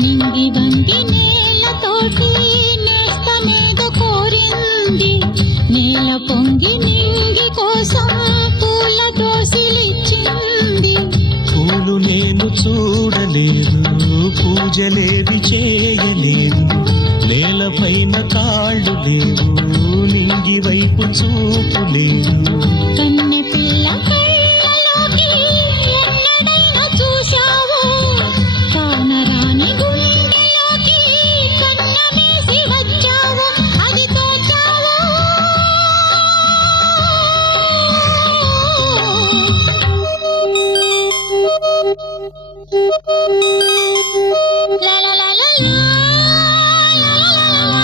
నింగి వంగి నేలతోటి నేస్తమేదో కోరింది, నేల పొంగి నింగి కోసం పూల దోసిలిచ్చింది. పూలు నేను చూడలేదు, పూజలేవి చేయలేదు, నేలపైన కాళ్ళు లేవు, నింగి వైపు చూపు లేదు.